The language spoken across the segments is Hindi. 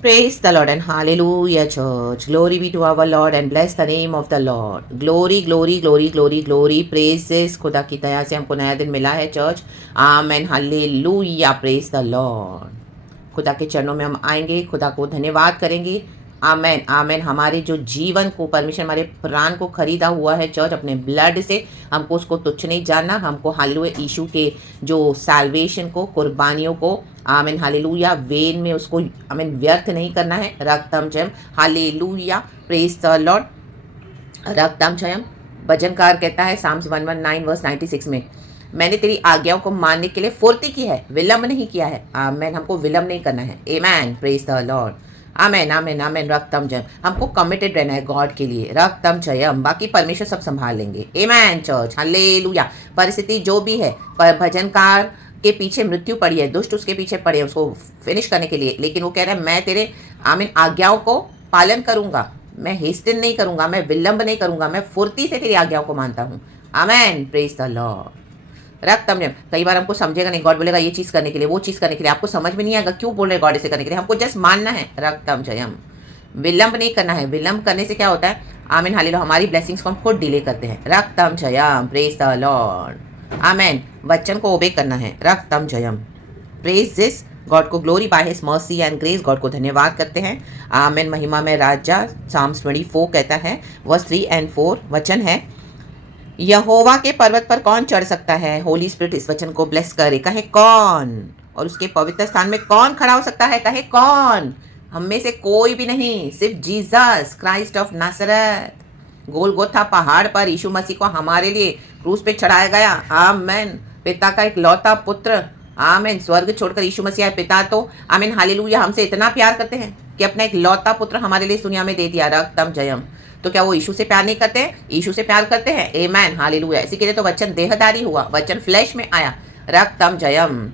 Praise the Lord and hallelujah, church. Glory be to our Lord and bless the name of the Lord. Glory, glory, glory, glory, glory. Praises खुदा की दया से हमको नया दिन मिला है church. Amen, hallelujah. Praise the Lord. खुदा के चरणों में हम आएंगे, खुदा को धन्यवाद करेंगे. आमेन आमेन. हमारे जो जीवन को परमेश्वर हमारे प्राण को खरीदा हुआ है चर्च अपने ब्लड से. हमको उसको तुच्छ नहीं जानना. हमको हालेलुया यीशु के जो सैल्वेशन को, कुर्बानियों को, आमीन हालेलुया, वेन में उसको आमीन व्यर्थ नहीं करना है. रक्तम जयम. हालेलुया. Praise the Lord. रक्तम जयम. भजनकार कहता है साम्स 119 वर्स 96 में, मैंने तेरी आज्ञाओं को मानने के लिए फुर्ती की है, विलंब नहीं किया है. आमेन. हमको विलंब नहीं करना है. Amen. Praise the Lord. Amen amen amen. रक्तम जयम. हमको कमिटेड रहना है गॉड के लिए. रक्तम जयम. बाकी परमेश्वर सब संभाल लेंगे. आमेन चर्च. हालेलुया. परिस्थिति जो भी है, पर भजनकार के पीछे मृत्यु पड़ी है, दुष्ट उसके पीछे पड़े हैं उसको फिनिश करने के लिए, लेकिन वो कह रहा है मैं तेरे आमीन आज्ञाओं को पालन करूंगा, मैं हेस्टन नहीं करूंगा, मैं विलंब नहीं करूंगा, मैं फुर्ती से तेरी आज्ञाओं को मानता हूँ. आमेन. Praise the Lord. रक्तम जयम. कई बार हमको समझेगा नहीं, गॉड बोलेगा ये चीज़ करने के लिए, वो चीज़ करने के लिए, आपको समझ में नहीं आएगा क्यों बोल रहे गॉड इसे करने के लिए. हमको जस्ट मानना है. रक्तम जयम. विलंब नहीं करना है. विलंब करने से क्या होता है? आमीन हालेलुया. हमारी ब्लेसिंग्स को हम खुद डिले करते हैं. रक्तम जयम. Praise the Lord. आमेन. वचन को ओबे करना है. रक्तम जयम. प्रेज दिस गॉड को glory by his mercy and grace. God को धन्यवाद करते हैं. आमेन. महिमा में राजा. साम्स 24 कहता है वर्स 3 and 4 वचन है, यहोवा के पर्वत पर कौन चढ़ सकता है? होली स्पिरिट इस वचन को ब्लेस करे. कहे कौन? और उसके पवित्र स्थान में कौन खड़ा हो सकता है? कहे कौन? हम में से कोई भी नहीं, सिर्फ Jesus Christ of Nazareth. Golgotha पहाड़ पर यीशु मसीह को हमारे लिए क्रूस पे चढ़ाया गया. आमेन. पिता का एक लौता पुत्र. आमेन. स्वर्ग छोड़कर यीशु मसीह आए. पिता तो आमीन हालेलुया हमसे इतना प्यार करते हैं कि अपना एक लौता पुत्र हमारे लिए दुनिया में दे दिया. रक्तम जयम. तो क्या वो यीशु से प्यार नहीं करते हैं? यीशु से प्यार करते हैं. Amen hallelujah. इसी के लिए तो वचन देहधारी हुआ, वचन फ्लैश में आया. रक्तम जयम.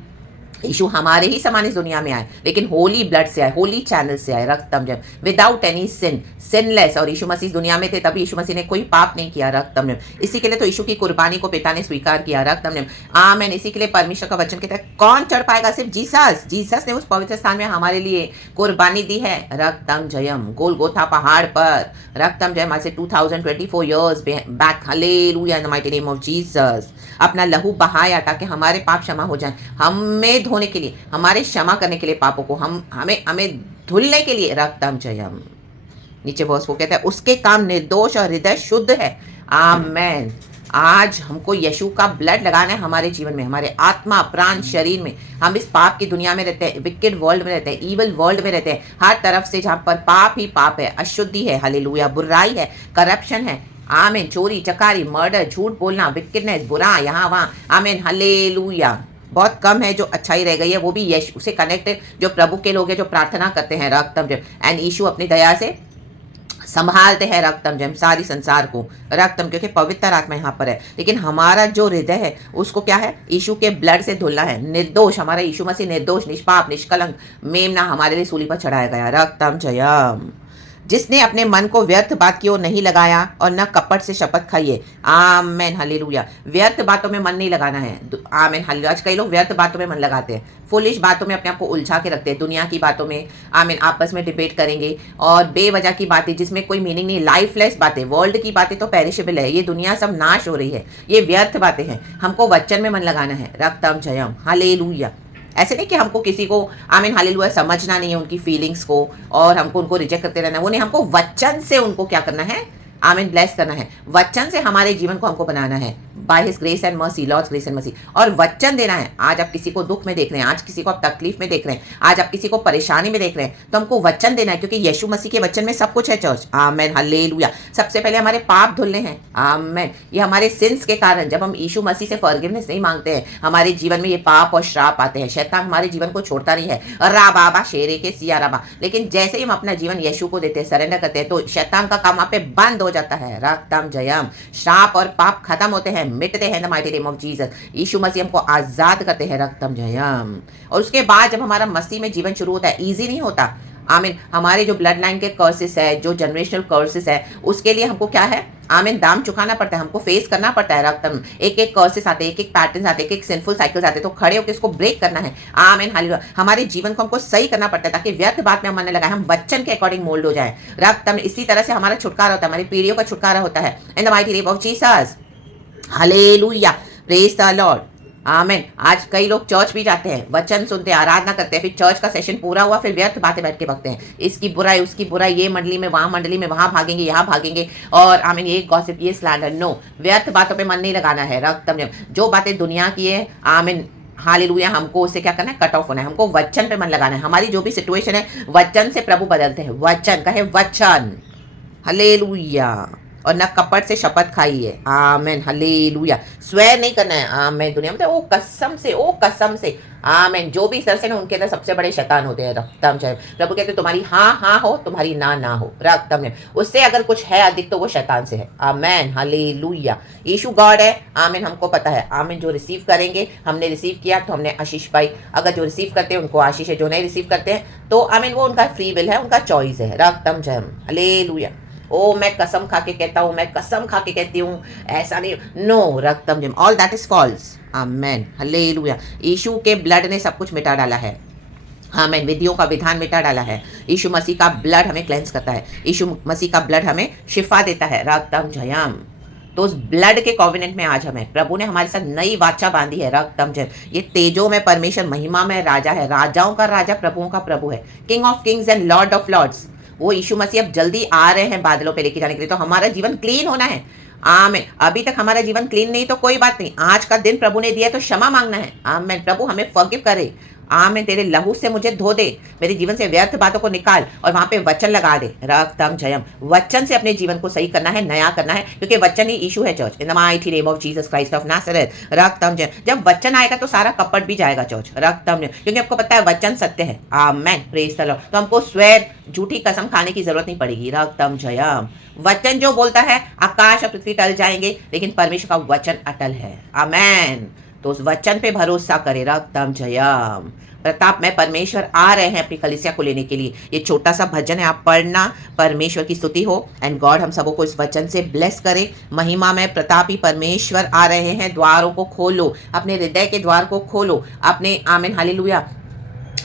यीशु हमारे ही समान इस दुनिया में आए, लेकिन होली ब्लड से आए, होली चैनल से आए. रक्तम जयम. विदाउट एनी सिन, सिनलेस. और यीशु मसीह दुनिया में थे तभी यीशु मसीह ने कोई पाप नहीं किया. रक्तम जयम. इसी के लिए तो यीशु की कुर्बानी को पिता ने स्वीकार किया. रक्तम जयम. आमेन. इसी के लिए परमेश्वर का वचन कहता है कौन चढ़ पाएगा? सिर्फ जीसस. जीसस ने उस पवित्र स्थान में हमारे लिए कुर्बानी दी है. रक्तम जयम. गोलगोथा पहाड़ पर. रक्तम जयम. आज से 2024 years back. Hallelujah. In the mighty name of Jesus. अपना लहू बहाया ताकि हमारे पाप क्षमा हो जाएं. हमें धोने के लिए, हमारे क्षमा करने के लिए पापों को, हमें धुलने के लिए. रक्तम जयम. नीचे वर्स वो कहता है उसके काम निर्दोष और हृदय शुद्ध है. आमेन. आज हमको यीशु का ब्लड लगाना है हमारे जीवन में, हमारे आत्मा प्राण शरीर में. हम इस पाप की दुनिया में रहते हैं, विकेड वर्ल्ड में रहते हैं, ईवल वर्ल्ड में रहते हैं. हर तरफ से जहाँ पर पाप ही पाप है, अशुद्धि है, हालेलुया, बुराई है, करप्शन है. आमीन. चोरी चकारी, मर्डर, झूठ बोलना, विकेडनेस, बुरा यहाँ वहाँ. आमीन हालेलुया. बहुत कम है जो अच्छाई रह गई है, वो भी यीशु से कनेक्टेड जो प्रभु के लोग हैं जो प्रार्थना करते हैं. रक्तम जयम. एंड यीशु अपनी दया से संभालते हैं. रक्तम जयम. सारी संसार को. रक्तम क्योंकि पवित्र आत्मा यहाँ पर है, लेकिन हमारा जो हृदय है उसको क्या है? यीशु के ब्लड से धुलना है. निर्दोष. हमारा यीशु मसीह निर्दोष, निष्पाप, निष्कलंक, मेमना हमारे लिए सूली पर चढ़ाया गया. रक्तम जयम. जिसने अपने मन को व्यर्थ बात की ओर नहीं लगाया और न कपट से शपथ खाई है. Amen hallelujah. व्यर्थ बातों में मन नहीं लगाना है. Amen hallelujah. आज कई लोग व्यर्थ बातों में मन लगाते हैं, फुलिश बातों में अपने आप को उलझा के रखते हैं, दुनिया की बातों में. आमीन. आपस में डिबेट करेंगे और बेवजह की बातें जिसमें कोई मीनिंग नहीं, लाइफलेस बातें. वर्ल्ड की बातें तो पेरिशेबल है, ये दुनिया सब नाश हो रही है, ये व्यर्थ बातें हैं. हमको वचन में मन लगाना है. रक्तम जयम. हालेलुया. ऐसे नहीं कि हमको किसी को आमीन हालेलुया समझना नहीं है उनकी फीलिंग्स को और हमको उनको रिजेक्ट करते रहना है, वो नहीं. हमको वचन से उनको क्या करना है? आमीन ब्लेस करना है. वचन से हमारे जीवन को हमको बनाना है. By his grace and mercy, Lord's grace and mercy. और वचन देना है. आज आप किसी को दुख में देख रहे हैं, आज किसी को आप तकलीफ में देख रहे हैं, आज आप किसी को परेशानी में देख रहे हैं, तो हमको वचन देना है क्योंकि यीशु मसीह के वचन में सब कुछ है चर्च. Amen hallelujah. सबसे पहले हमारे पाप धुलने हैं. आमेन. ये हमारे सिंस के कारण जब हम यीशु मसीह से फॉरगिवनेस नहीं मांगते हैं, हमारे जीवन में ये पाप और श्राप आते हैं. शैतान हमारे जीवन को छोड़ता नहीं है. रा बाबा शेरे के सिया राबा. लेकिन जैसे ही हम अपना जीवन यीशु को देते हैं, सरेंडर करते हैं, तो शैतान का काम वहाँ पे बंद हो जाता है. रक्तम जयम. श्राप और पाप खत्म होते हैं, मिटते हैं. The mighty name of Jesus. यीशु मसीह हमको आजाद करते हैं. रक्तम जयम. और उसके बाद जब हमारा मसीह में जीवन शुरू होता है, इजी नहीं होता. आमीन. हमारे जो ब्लड लाइन के कर्सेस है, जो जनरेशनल कर्सेस है, उसके लिए हमको क्या है? आमीन, दाम चुकाना पड़ता है, हमको फेस करना पड़ता है। रक्तम एक एक कर्सेस आते हैं, एक एक पैटर्न्स आते हैं, एक एक सिंफुल साइकिल्स आते हैं, तो खड़े होकर इसको ब्रेक करना है। आमीन, हालेलुया। हमारे जीवन को हमको सही करना पड़ता है ताकि व्यर्थ बात में हम मन लगाए, हम वचन के अकॉर्डिंग मोल्ड हो जाए। रक्तम इसी तरह से हमारा छुटकारा होता है, हमारी पीढ़ियों का छुटकारा होता है। इन the mighty name of Jesus, hallelujah, praise the Lord, आमीन। आज कई लोग चर्च भी जाते हैं, वचन सुनते हैं, आराधना करते हैं, फिर चर्च का सेशन पूरा हुआ, फिर व्यर्थ बातें बैठ के बकते हैं, इसकी बुराई उसकी बुराई, ये मंडली में वहां भागेंगे, यहाँ भागेंगे, और आमीन ये गॉसिप, ये स्लैंडर। नो, व्यर्थ बातों पे मन नहीं लगाना है। रक्तम जो बातें दुनिया की है, आमीन, हालेलुया, हमको उससे क्या करना है, कट ऑफ होना है, हमको वचन पे मन लगाना है। हमारी जो भी सिचुएशन है, वचन से प्रभु बदलते हैं। वचन कहे, वचन, हालेलुया। और न कपट से शपथ खाई है, आमेन, हालेलुया। स्वेर नहीं करना है, आमेन। दुनिया में ओ कसम से, आमेन। जो भी इस तरह से ना, उनके अंदर सबसे बड़े शैतान होते हैं। रक्तम चाहे प्रभु कहते हैं तुम्हारी हाँ हाँ हो, तुम्हारी ना ना हो। रक्तम ने उससे अगर कुछ है अधिक तो वो शैतान से है। आमेन, हालेलुया। यीशु गॉड है, आमेन, हमको पता है। आमेन, जो रिसीव करेंगे, हमने रिसीव किया तो हमने आशीष पाई। अगर जो रिसीव करते हैं उनको आशीष है, जो नहीं रिसीव करते हैं तो आमीन, वो उनका फ्री विल है, उनका चॉइस है। रक्तम जय, हालेलुया। ओ मैं कसम खा के कहता हूँ, मैं कसम खा के कहती हूँ, ऐसा नहीं, नो। रक्तम जिम, all that is false. Amen, hallelujah. यीशु के ब्लड ने सब कुछ मिटा डाला है। आमेन, विधियों का विधान मिटा डाला है। यीशु मसीह का ब्लड हमें क्लेंस करता है, यीशु मसीह का ब्लड हमें शिफा देता है। रक्तम जयम। तो उस ब्लड के कॉवेनेंट में आज हमें प्रभु ने हमारे साथ नई वाचा बांधी है। रक्तम जय। ये तेजों में परमेश्वर, महिमा में राजा है, राजाओं का राजा, प्रभुओं का प्रभु है, king of kings and lord of lords. वो यीशु मसीह अब जल्दी आ रहे हैं बादलों पे लेके जाने के लिए। तो हमारा जीवन क्लीन होना है। आमेन। अभी तक हमारा जीवन क्लीन नहीं तो कोई बात नहीं, आज का दिन प्रभु ने दिया तो क्षमा मांगना है। आमेन। प्रभु हमें फॉरगिव करे। आमेन। तेरे लहू से मुझे धो दे, मेरे जीवन से व्यर्थ बातों को निकाल और वहां पे वचन लगा दे। रक्तम जयम। वचन से अपने जीवन को सही करना है, नया करना है, क्योंकि वचन ही यीशु है। Church, in the mighty name of Jesus Christ of Nazareth. रक्तम जयम। जब वचन आएगा तो सारा कपट भी जाएगा। चर्च, रक्तम जयम, क्योंकि आपको पता है वचन सत्य है। Amen, praise the Lord. तो हमको स्वेर, झूठी कसम खाने की जरूरत नहीं पड़ेगी। रक्तम जयम। वचन जो बोलता है, आकाश और पृथ्वी टल जाएंगे लेकिन परमेश्वर का वचन अटल है। आमेन। तो उस वचन पे भरोसा करे। रक्तम जयम। प्रताप में परमेश्वर आ रहे हैं अपनी कलीसिया को लेने के लिए। ये छोटा सा भजन है, आप पढ़ना, परमेश्वर की स्तुति हो। एंड गॉड हम सबों को इस वचन से ब्लेस करे। महिमा में प्रतापी परमेश्वर आ रहे हैं। द्वारों को खोलो, अपने हृदय के द्वार को खोलो, अपने आमीन, हालेलुया,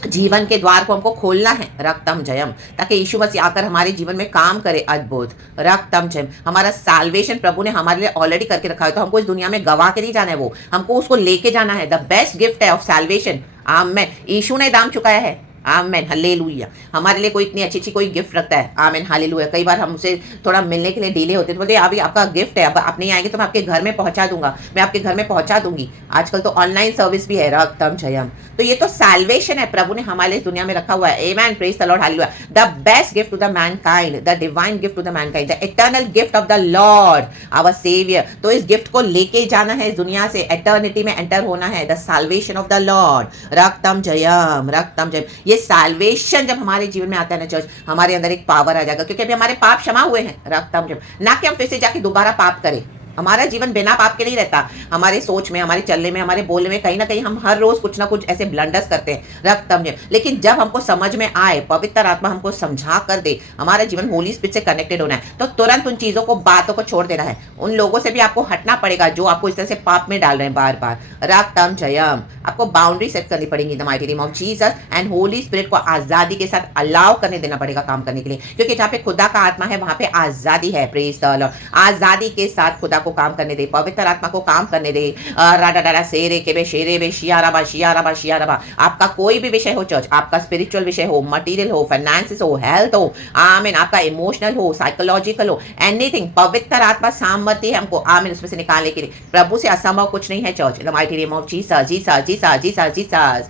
जीवन के द्वार को हमको खोलना है। रक्तम जयम। ताकि यीशु मसीह आकर हमारे जीवन में काम करे अद्भुत। रक्तम जयम। हमारा साल्वेशन प्रभु ने हमारे लिए ऑलरेडी करके रखा है, तो हमको इस दुनिया में गवा के नहीं जाना है, वो हमको उसको लेके जाना है। द बेस्ट गिफ्ट है ऑफ साल्वेशन। आमेन। यीशु ने दाम चुकाया है। आमेन, हालेलुया। हमारे लिए कोई इतनी अच्छी अच्छी कोई गिफ्ट रखता है। आमेन, हालेलुया। कई बार हमसे थोड़ा मिलने के लिए डिले होते हैं, तो बोलते हैं अभी आपका गिफ्ट है, अब आप नहीं आएंगे तो मैं आपके घर में पहुंचा दूंगा, मैं आपके घर में पहुंचा दूंगी। आजकल तो ऑनलाइन सर्विस भी है। रक्तम जयम। तो ये तो सैल्वेशन है, प्रभु ने हमारे इस दुनिया में रखा हुआ है। Amen, praise the Lord, hallelujah. The best gift to the mankind, the divine gift to the mankind, the eternal gift of the Lord our saviour. तो इस गिफ्ट को लेके जाना है इस दुनिया से, एटर्निटी में एंटर होना है। The salvation of the Lord. रक्तम जयम, रक्तम जयम। ये सैल्वेशन जब हमारे जीवन में आता है ना चर्च, हमारे अंदर एक पावर आ जाएगा, क्योंकि अभी हमारे पाप क्षमा हुए हैं। रक्तम जयम। ना कि हम फिर से जाके दोबारा पाप करें। हमारा जीवन बिना पाप के नहीं रहता। हमारे सोच में, हमारे चलने में, हमारे बोलने में कहीं ना कहीं हम हर रोज कुछ ना कुछ ऐसे ब्लंडर्स करते हैं। रक्तम जयम। लेकिन जब हमको समझ में आए, पवित्र आत्मा हमको समझा कर दे, हमारा जीवन होली स्पिरिट से कनेक्टेड होना है, तो तुरंत उन चीजों को, बातों को छोड़ देना है। उन लोगों से भी आपको हटना पड़ेगा जो आपको इस तरह से पाप में डाल रहे हैं बार बार। रक्तम जयम। आपको बाउंड्री सेट करनी पड़ेगी the mighty name of Jesus. And Holi spirit को आजादी के साथ अलाउ करने देना पड़ेगा काम करने के लिए, क्योंकि जहाँ पे खुदा का आत्मा है वहां पे आजादी है। Praise the Lord. आजादी के साथ खुदा को काम करने दे, पवित्र आत्मा को काम करने दे। राडा डाडा सेरे के बे शेरे बे शियाराबा शियाराबा शियाराबा। आपका कोई भी विषय हो चर्च, आपका स्पिरिचुअल विषय हो, मटीरियल हो, फाइनेंसिस हो, हेल्थ हो, आमीन, आपका इमोशनल हो, साइकोलॉजिकल हो, एनीथिंग, पवित्र आत्मा सामर्थ्य है हमको, आमीन, उसमें से निकालने के लिए। प्रभु से असंभव कुछ नहीं है church. In the mighty name of Jesus, Jesus, Jesus, Jesus, Jesus.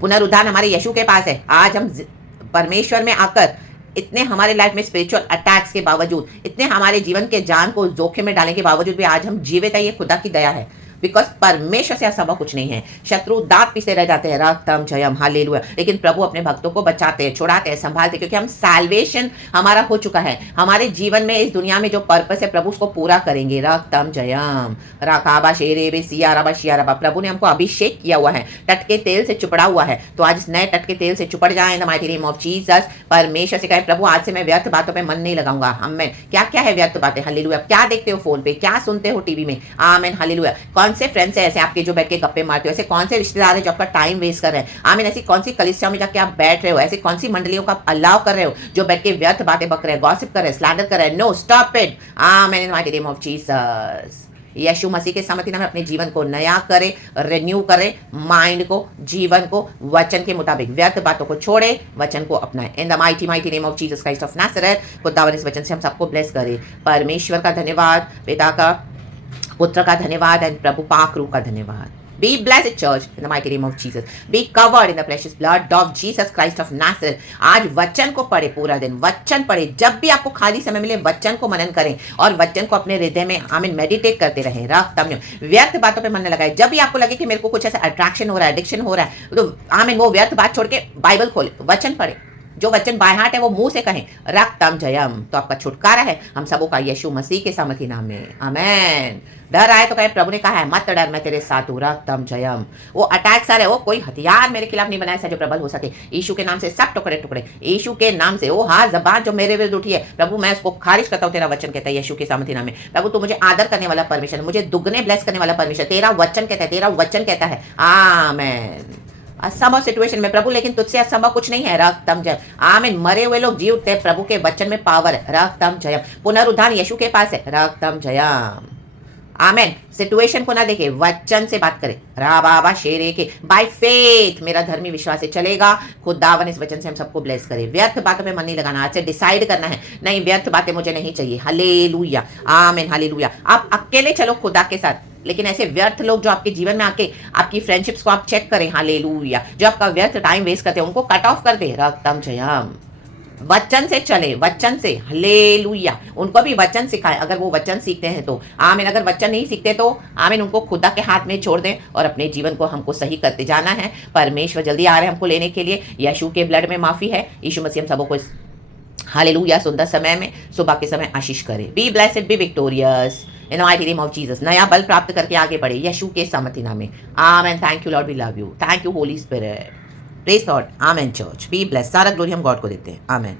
पुनरुद्धार हमारे यीशु के पास है। आज हम परमेश्वर में आकर, इतने हमारे लाइफ में स्पिरिचुअल अटैक्स के बावजूद, इतने हमारे जीवन के जान को जोखिम में डालने के बावजूद भी आज हम जीवित है, ये खुदा की दया है। बिकॉज परमेश्वर से असंभव कुछ नहीं है। शत्रु दांत पीसे रह जाते हैं, रक्तम जयम हालेलुया, लेकिन प्रभु अपने भक्तों को बचाते हैं, छुड़ाते हैं, संभालते हैं, क्योंकि हम साल्वेशन हमारा हो चुका है। हमारे जीवन में इस दुनिया में जो पर्पस है प्रभु उसको पूरा करेंगे। रक्तम जयम राकाबा शेरे बे सिया रबा शिया रबा। प्रभु ने हमको अभिषेक किया हुआ है, टटके तेल से चुपड़ा हुआ है, तो आज इस नए टटके तेल से चुपड़ जाए इन the mighty name of Jesus. परमेश्वर से कहे प्रभु आज से मैं व्यर्थ बातों पे मन नहीं लगाऊंगा। आमेन। क्या क्या है व्यर्थ बातें? हालेलुया। क्या देखते हो फोन पे, क्या सुनते हो टीवी में? Amen hallelujah. कौन से फ्रेंड्स है ऐसे आपके जो बैठ के गप्पे मारते हो? ऐसे कौन से रिश्तेदार है जो आपका टाइम वेस्ट कर रहे हैं? आमीन। ऐसी कौन सी कलीसिया में जाके आप बैठ रहे हो? ऐसी कौन सी मंडलियों का आप अलाव कर रहे हो जो बैठ के व्यर्थ बातें बक रहे हैं, गॉसिप कर रहे हैं, स्लैंडर कर रहे हैं? No, stop it. Amen in the mighty name of Jesus. यीशु मसीह के सामर्थ्य नाम में अपने जीवन को नया करे, रिन्यू करे, माइंड को, जीवन को वचन के मुताबिक, व्यर्थ बातों को छोड़े, वचन को अपनाए। In the mighty mighty name of Jesus Christ of Nazareth. खुदावन इस वचन से हम सबको ब्लेस करे। परमेश्वर का धन्यवाद, पिता का, पुत्र का धन्यवाद एंड प्रभु पाक रूह का धन्यवाद। Be blessed, church, in the mighty name of Jesus. Be covered in the precious blood of Jesus Christ of Nazareth. आज वचन को पढ़े, पूरा दिन वचन पढ़े। जब भी आपको खाली समय मिले वचन को मनन करें और वचन को अपने हृदय में आमीन मेडिटेट करते रहें। व्यर्थ बातों पे मन न लगाए। जब भी आपको लगे कि मेरे को कुछ ऐसा अट्रैक्शन हो रहा है, एडिक्शन हो रहा है, तो आमीन वो व्यर्थ बात छोड़ के बाइबल खोले, वचन पढ़े। जो वचन बाय हार्ट है वो मुंह से कहें रक्तम जयम, तो आपका छुटकारा है हम सबों का यीशु मसीह के सामर्थी नाम में। आमेन। डर आए तो कहे प्रभु ने कहा है मत डर, मैं तेरे साथ हूं। रक्तम जयम। वो अटैक्स आ रहे हो, कोई हथियार मेरे खिलाफ नहीं बनाया जो प्रबल हो सके। यीशु के नाम से सब टुकड़े टुकड़े, यीशु के नाम से। वो हाँ जबान जो मेरे विरुद्ध उठी है प्रभु मैं उसको खारिज करता हूँ। तेरा वचन कहता है यीशु के सामर्थी नाम में। प्रभु तू मुझे आदर करने वाला परमेश्वर, मुझे दुगने ब्लेस करने वाला परमेश्वर। तेरा वचन कहता है, तेरा वचन कहता है। आमेन। असंभव सिचुएशन में प्रभु, लेकिन तुझसे असंभव कुछ नहीं है। रक्तम जयम। आमीन। मरे हुए लोग जी उठते हैं, प्रभु के वचन में पावर है। रक्तम जयम। पुनरुद्धार यीशु के पास है। रक्तम जयम। आमेन। सिचुएशन को ना देखे, वचन से बात करे। रा बाबा शेरे के बाय फेथ मेरा धर्मी विश्वास से चलेगा। खुदावन इस वचन से हम सबको ब्लेस करे। व्यर्थ बातों में मन नहीं लगाना। आज से डिसाइड करना है नहीं, व्यर्थ बातें मुझे नहीं चाहिए। हालेलुया। आमीन हालेलुया। आप अकेले चलो खुदा के साथ, लेकिन ऐसे व्यर्थ लोग जो आपके जीवन में आके आपकी फ्रेंडशिप्स को आप चेक करें। हालेलुया। जो आपका व्यर्थ टाइम वेस्ट करते हैं उनको कट ऑफ कर दे। रक्तम जयम। वचन से चले, वचन से। हालेलुया। उनको भी वचन सिखाएं अगर वो वचन सीखते हैं तो। आमीन। अगर वचन नहीं सीखते तो आमीन उनको खुदा के हाथ में छोड़ दें और अपने जीवन को हमको सही करते जाना है। परमेश्वर जल्दी आ रहे हैं हमको लेने के लिए। यीशु के ब्लड में माफी है। यीशु मसीह हम सबों को हालेलुया सुंदर समय में सुबह के समय आशीष करे। Be blessed, be victorious in the mighty name of Jesus. नया बल प्राप्त करके आगे बढ़े यीशु के सामर्थी नाम में। Amen. Thank you Lord, we love you. Thank you Holy Spirit. Praise Lord. Amen. Church be bless. सारा ग्लोरी हम गॉड को देते हैं। आमेन।